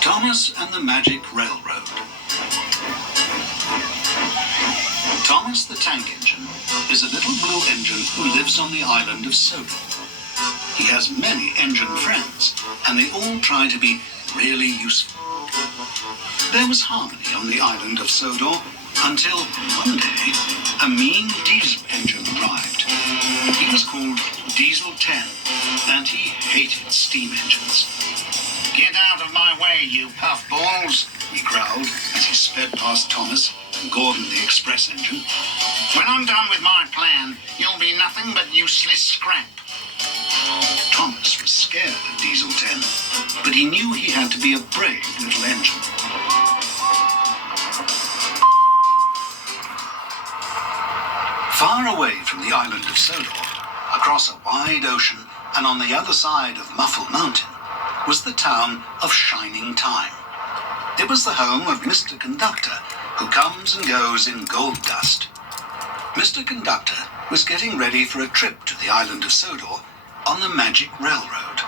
Thomas and the Magic Railroad. Thomas the Tank Engine is a little blue engine who lives on the island of Sodor. He has many engine friends, and they all try to be really useful. There was harmony on the island of Sodor until one day a mean diesel engine arrived. He was called Diesel 10, and he hated steam engines. "Get out of my way, you puffballs," he growled as he sped past Thomas and Gordon the express engine. "When I'm done with my plan, you'll be nothing but useless scrap." Thomas was scared of Diesel 10, but he knew he had to be a brave little engine. Far away from the island of Sodor, across a wide ocean and on the other side of Muffle Mountain, was the town of Shining Time. It was the home of Mr. Conductor, who comes and goes in gold dust. Mr. Conductor was getting ready for a trip to the island of Sodor on the Magic Railroad.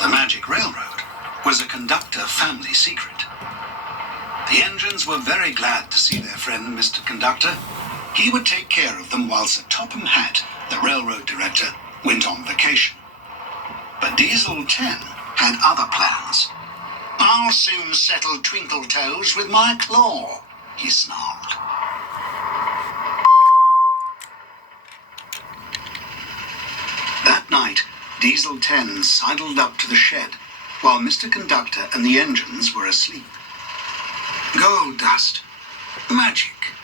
The Magic Railroad was a Conductor family secret. The engines were very glad to see their friend Mr. Conductor. He would take care of them while Sir Topham Hatt, the railroad director, went on vacation. But Diesel 10 had other plans. "I'll soon settle Twinkle Toes with my claw," he snarled. That night, Diesel 10 sidled up to the shed while Mr. Conductor and the engines were asleep. "Gold dust, magic,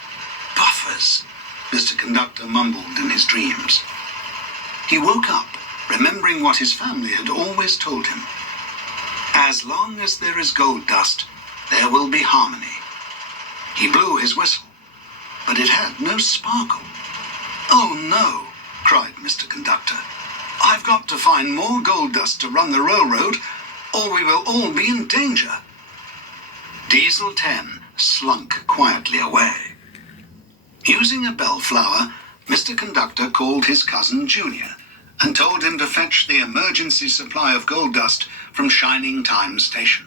buffers," Mr. Conductor mumbled in his dreams. He woke up, remembering what his family had always told him. As long as there is gold dust, there will be harmony. He blew his whistle, but it had no sparkle. "Oh no," cried Mr. Conductor. "I've got to find more gold dust to run the railroad, or we will all be in danger." Diesel 10 slunk quietly away. Using a bellflower, Mr. Conductor called his cousin Junior and told him to fetch the emergency supply of gold dust from Shining Time Station.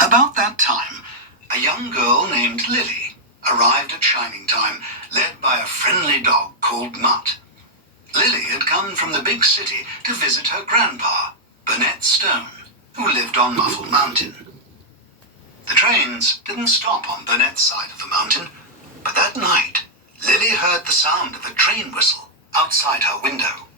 About that time, a young girl named Lily arrived at Shining Time, led by a friendly dog called Mutt. Lily had come from the big city to visit her grandpa, Burnett Stone, who lived on Muffle Mountain. The trains didn't stop on Burnett's side of the mountain, but that night, Lily heard the sound of a train whistle outside her window.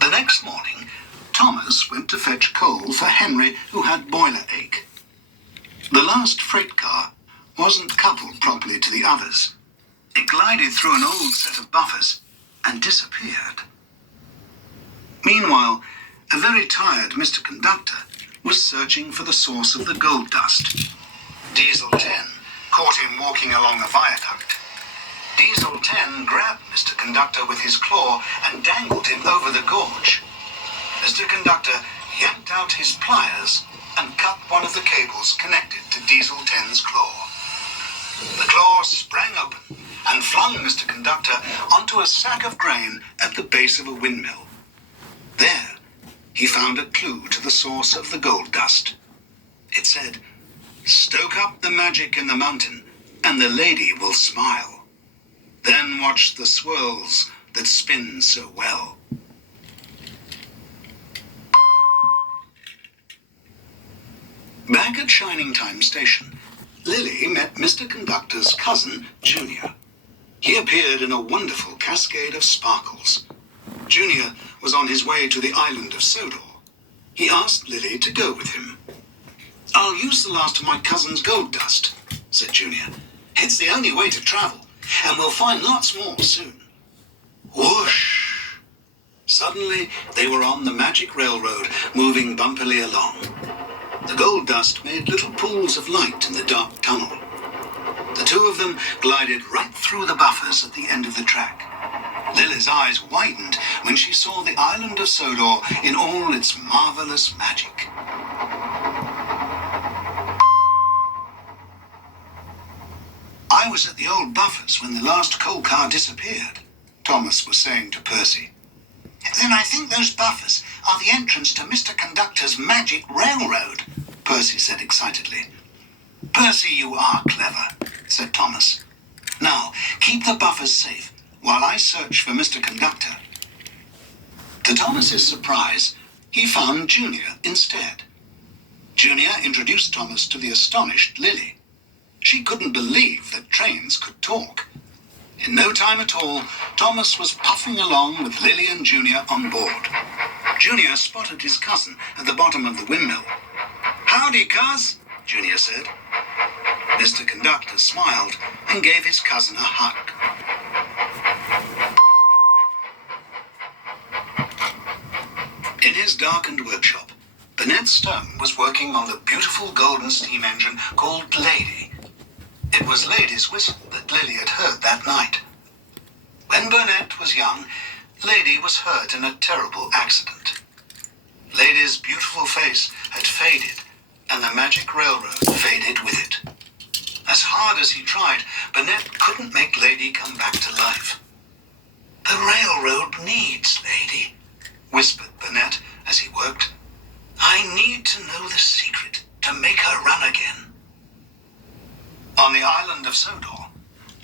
The next morning, Thomas went to fetch coal for Henry, who had boiler ache. The last freight car wasn't coupled properly to the others. It glided through an old set of buffers and disappeared. Meanwhile, a very tired Mr. Conductor was searching for the source of the gold dust. Diesel 10 caught him walking along a viaduct. Diesel 10 grabbed Mr. Conductor with his claw and dangled him over the gorge. Mr. Conductor yanked out his pliers and cut one of the cables connected to Diesel 10's claw. The claw sprang open and flung Mr. Conductor onto a sack of grain at the base of a windmill. There, he found a clue to the source of the gold dust. It said, "Stoke up the magic in the mountain, and the lady will smile. Then watch the swirls that spin so well." Back at Shining Time Station, Lily met Mr. Conductor's cousin, Junior. He appeared in a wonderful cascade of sparkles. Junior was on his way to the island of Sodor. He asked Lily to go with him. "I'll use the last of my cousin's gold dust," said Junior. "It's the only way to travel, and we'll find lots more soon." Whoosh! Suddenly, they were on the Magic Railroad, moving bumpily along. The gold dust made little pools of light in the dark tunnel. The two of them glided right through the buffers at the end of the track. Lily's eyes widened when she saw the island of Sodor in all its marvelous magic. "I was was at the old buffers when the last coal car disappeared," Thomas was saying to Percy. "Then I think those buffers are the entrance to Mr. Conductor's magic railroad," Percy said excitedly. "Percy, you are clever," said Thomas. "Now, keep the buffers safe while I search for Mr. Conductor." To Thomas's surprise, he found Junior instead. Junior introduced Thomas to the astonished Lily. She couldn't believe that trains could talk. In no time at all, Thomas was puffing along with Lily and Junior on board. Junior spotted his cousin at the bottom of the windmill. "Howdy, cuz," Junior said. Mr. Conductor smiled and gave his cousin a hug. In his darkened workshop, Burnett Stone was working on the beautiful golden steam engine called Lady. It was Lady's whistle that Lily had heard that night. When Burnett was young, Lady was hurt in a terrible accident. Lady's beautiful face had faded, and the magic railroad faded with it. As hard as he tried, Burnett couldn't make Lady come back to life. "The railroad needs Lady," whispered Burnett as he worked. "I need to know the secret to make her run again." On the island of Sodor,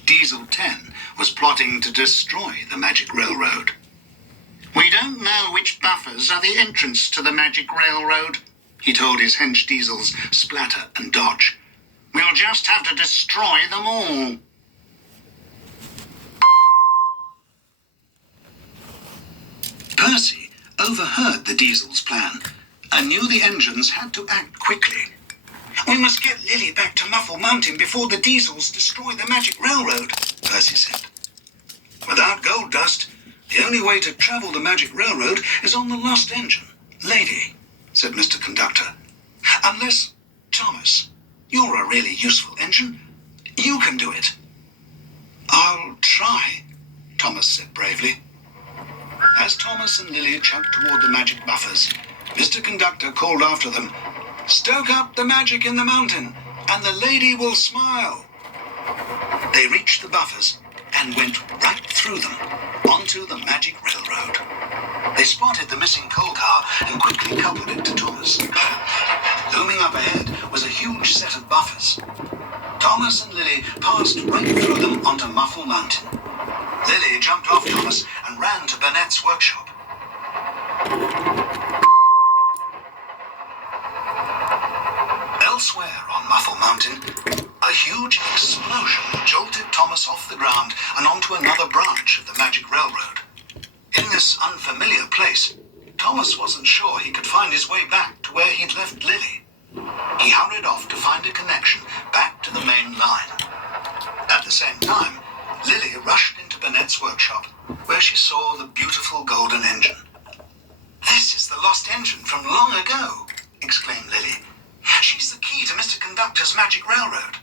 Diesel 10 was plotting to destroy the magic railroad. "We don't know which buffers are the entrance to the magic railroad," he told his hench Diesels Splatter and Dodge. "We'll just have to destroy them all." Percy overheard the Diesels' plan and knew the engines had to act quickly. "We must get Lily back to Muffle Mountain before the Diesels destroy the magic railroad," Percy said. "Without gold dust, the only way to travel the magic railroad is on the lost engine, Lady," said Mr. Conductor. "Unless, Thomas, you're a really useful engine. You can do it." "I'll try," Thomas said bravely. As Thomas and Lily chugged toward the magic buffers, Mr. Conductor called after them, "Stoke up the magic in the mountain, and the Lady will smile." They reached the buffers and went right through them, onto the magic railroad. They spotted the missing coal car and quickly coupled it to Thomas. Looming up ahead was a huge set of buffers. Thomas and Lily passed right through them onto Muffle Mountain. Lily jumped off Thomas and ran to Burnett's workshop. Elsewhere on Muffle Mountain, a huge explosion jolted Thomas off the ground and onto another branch of the magic railroad. In this unfamiliar place, Thomas wasn't sure he could find his way back to where he'd left Lily. He hurried off to find a connection back to the main line. At the same time, Lily rushed into Burnett's workshop, where she saw the beautiful golden engine. "This is the lost engine from long ago," exclaimed Lily. "She's the key to Mr. Conductor's magic railroad."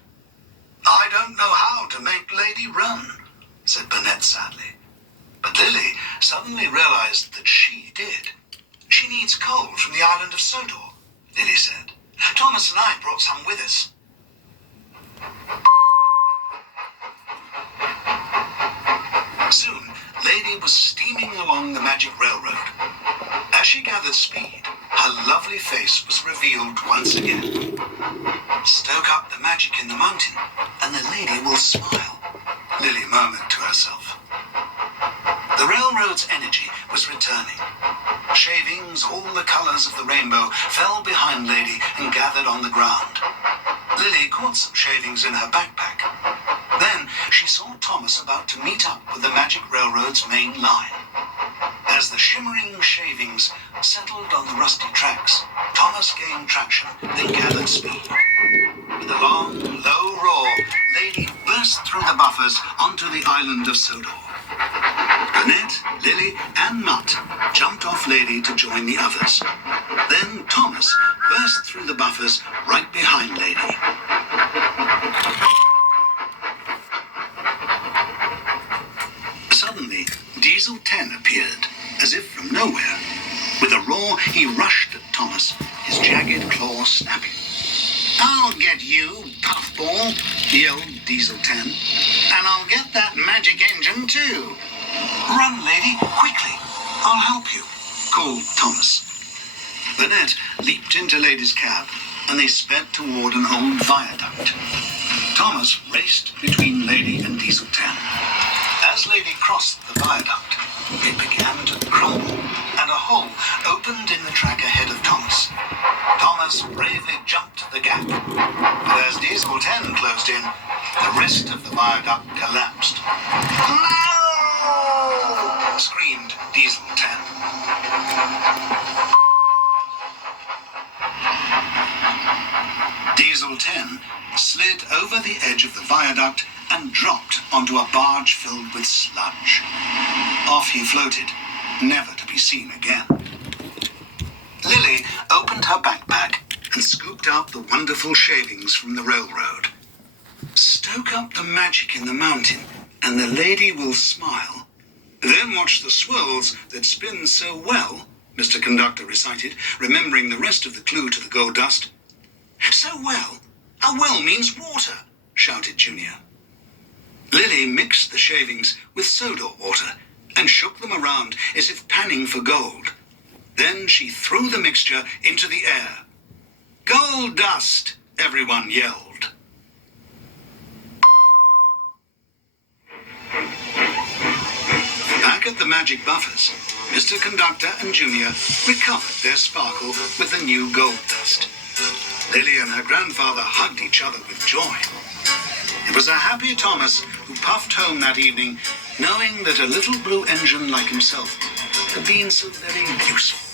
"I don't know how to make Lady run," said Burnett sadly. But Lily suddenly realized that she did. "She needs coal from the Island of Sodor," Lily said. "Thomas and I brought some with us." Soon, Lady was steaming along the magic railroad. As she gathered speed, her lovely face was revealed once again. "Stoke up the magic in the mountain, and the Lady will smile," Lily murmured to herself. The railroad's energy was returning. Shavings, all the colors of the rainbow, fell behind Lady and gathered on the ground. Lily caught some shavings in her backpack. Then she saw Thomas about to meet up with the magic railroad's main line. As the shimmering shavings settled on the rusty tracks, Thomas gained traction and gathered speed. With a long, low roar, Lady burst through the buffers onto the Island of Sodor. Burnett, Lily, and Mutt jumped off Lady to join the others. Then Thomas burst through the buffers right behind Lady. Suddenly, Diesel 10 appeared, as if from nowhere. With a roar, he rushed at Thomas, his jagged claws snapping. "I'll get you, puffball," yelled Diesel 10. And I'll get that magic engine too. Run, lady, quickly. I'll help you, called Thomas. Burnett leaped into Lady's cab, and they sped toward an old viaduct. Thomas raced between Lady and Diesel 10. As Lady crossed the viaduct, it began to crumble, and a hole opened in the track ahead of Thomas. Thomas bravely jumped the gap, but as Diesel 10 closed in, the rest of the viaduct collapsed. No! Screamed Diesel 10. Diesel 10 slid over the edge of the viaduct and dropped onto a barge filled with sludge. Off he floated, never to be seen again. Lily opened her backpack and scooped out the wonderful shavings from the railroad. Stoke up the magic in the mountain, and the lady will smile. Then watch the swirls that spin so well, Mr. Conductor recited, remembering the rest of the clue to the gold dust. So well? A well means water, shouted Junior. Lily mixed the shavings with soda water and shook them around as if panning for gold. Then she threw the mixture into the air. Gold dust, everyone yelled. Back at the magic buffers, Mr. Conductor and Junior recovered their sparkle with the new gold dust. Lily and her grandfather hugged each other with joy. It was a happy Thomas who puffed home that evening, knowing that a little blue engine like himself had been so very useful.